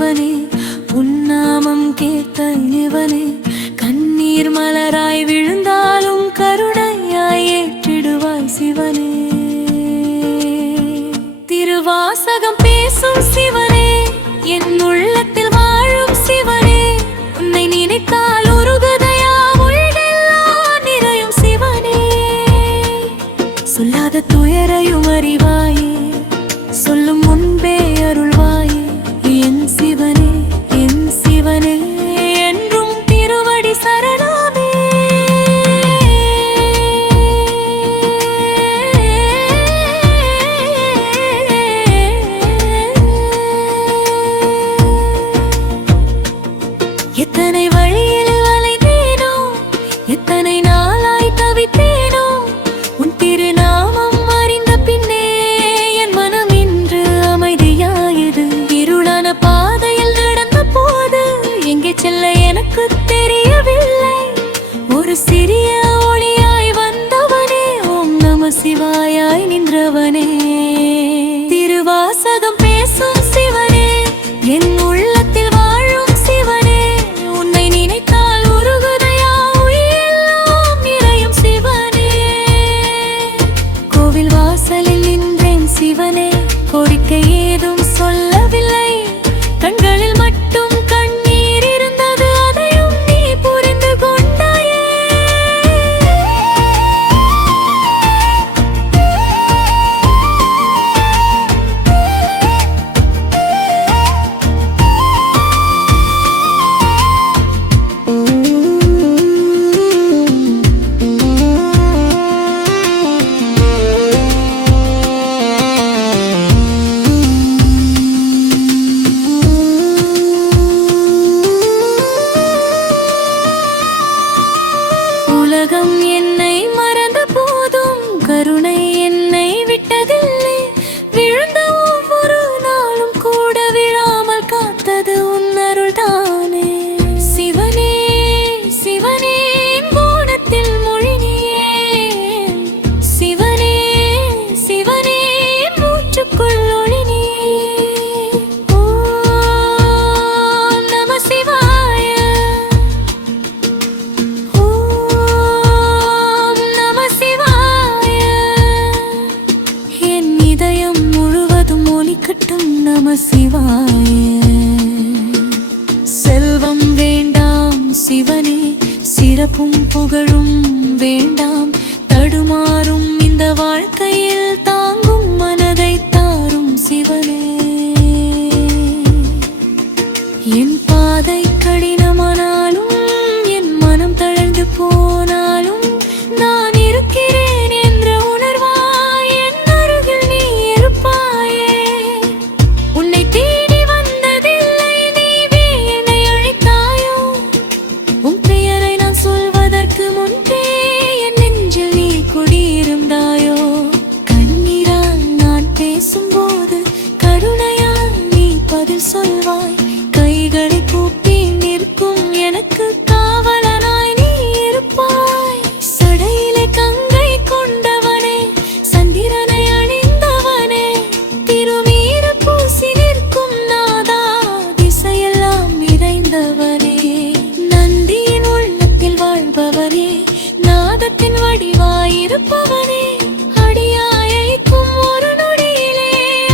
சிவனே, உன்னாமம் கேட்ட இவனே, கண்ணீர் மலராய் விழுந்தாலும் கருணையாய் ஏற்றிடுவாய் சிவனே. திருவாசகம் பேசும் சிவனே, என் உள்ளத்தில் வாழும் சிவனே, உன்னை நினைத்தால் உருகுதையா உள்ளெல்லாம் நிறையும் சிவனே. சொல்லாத துயரையும் அறிவாயே, சொல்லும் முன்பே அருள்வாயே, என் சிவனே என் சிவனே என்றும் திருவடி சரணமே. எத்தனை வழியில் அலைந்தேனோ, எத்தனை நாளாய் தவித்தேனோ, உன் திருநாமம் அறிந்த பின்னே என் மனம் இன்று அமைதியாயது. இருளான பாதையில் நடந்த போது எங்கே செல்ல எனக்கு தெரியவில்லை. ஒரு சிறிய ஒளியாய் வந்தவனே, ஓம் நம சிவாயாய் நின்றவனே. திருவாசகம் பேசும் சிவனே, என் உள்ளத்தில் வாழும் சிவனே, உன்னை நினைத்தால் உருகுதையா உயிரெல்லாம் நிறையும் சிவனே. கோவில் வாசலில் நின்றேன் சிவனே, கோரிக்கை ஏதும் சொல்லவில்லை. கண்களில் மட்டும் கண்ணீர் இருந்தது, அதையும் நீ புரிந்து கொண்டாயே. உலகம் என்னை மறந்த போதும் கருணை என்னை விட்டதில்லை. விழுந்த ஒவ்வொரு நாளும் கூட விழாமல் காத்தது உன் அருள்தானே. சிவனே சிவனே கோணத்தில் மொழினியே, சிவனே சிவனே மூச்சுக்குள் ஒளினியே. ஓம் நம சிவாய, ஓம் நம சிவாய. என் இதயம் முழுவதும் ஒலிக்கட்டும் நம சிவாய. செல்வம் வேண்டாம் சிவனே, சிறப்பும் புகழும் வேண்டாம். தடுமாறும் இந்த வாழ்க்கையில் தாங்கும் மனதை தாரும் சிவனே. என் பாதை கடினமானாலும், என் மனம் தளர்ந்து போனாலும், நான் இருக்கிறேன் என்ற உணர்வாய் என் அருகில் நீ இருப்பாயே. உன்னை தேடி வந்ததில்லை, நீவே என்னை அழைத்தாயோ. உன் பெயரை நான் சொல்வதற்கு முன்பே என் நெஞ்சில் நீ குடியிருந்தாயோ. கண்ணீரால் நான் பேசும்போது கருணையால் நீ பதில் சொல்வாய். கைகளை கூப்பி நிற்கும் எனக்கு காவலனாய் நீ இருப்பாய். சடையிலே கங்கை கொண்டவனே, சந்திரனை அணிந்தவனே, திருமீர பூசி நிற்கும் நாதா, திசையெல்லாம் நிறைந்தவனே. நந்தியின் உள்ளத்தில் வாழ்பவனே, நாதத்தின் வடிவாயிருப்பவனே, அடியாயைக்கும் ஒரு நொடியிலே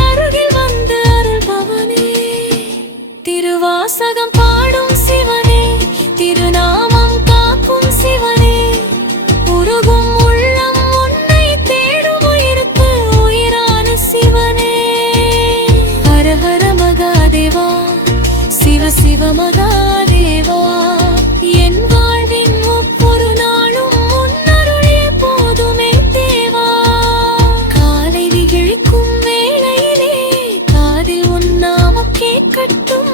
அருகில் வந்து அருள்பவனே. திருவாசகம் பாடும் சிவனே, திருநாமம் காக்கும் சிவனே, உருகும் உள்ளம் உன்னை தேடும் உயிருக்கு உயிரான சிவனே. ஹர ஹர மகாதேவா, சிவ சிவ மகாதேவா. என் வாழ்வின் ஒவ்வொரு நாளும் உன் அருளே போதுமே தேவா. காலை நிகழ்க்கும் வேளையிலே காதில் உன் நாமம் கேட்கட்டும்.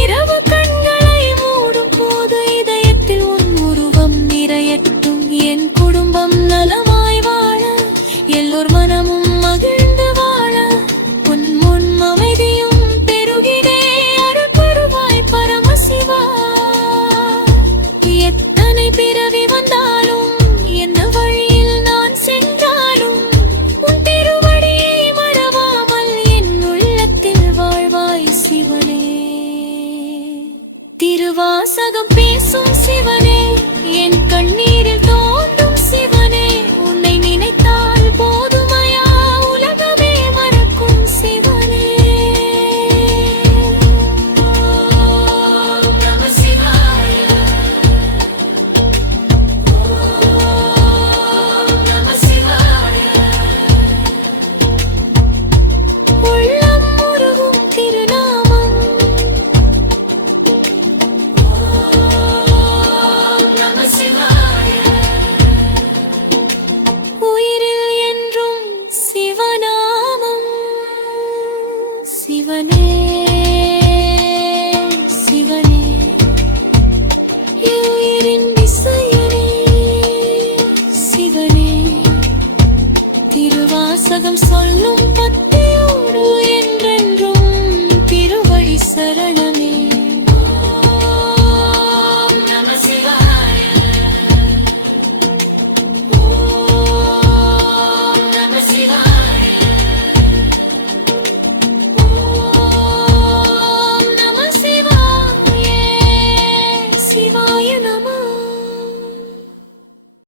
இரவு கண்களை மூடும் போது இதயத்தில் உன் உருவம் நிறையட்டும். என் குடும்பம் நலமாய் வாழ, எல்லோர் மனமும் மகிழ்ந்து வாழ, உன் முன் அமைதியும் பெருகினே அருள் பெறுவாய் பரம சிவனே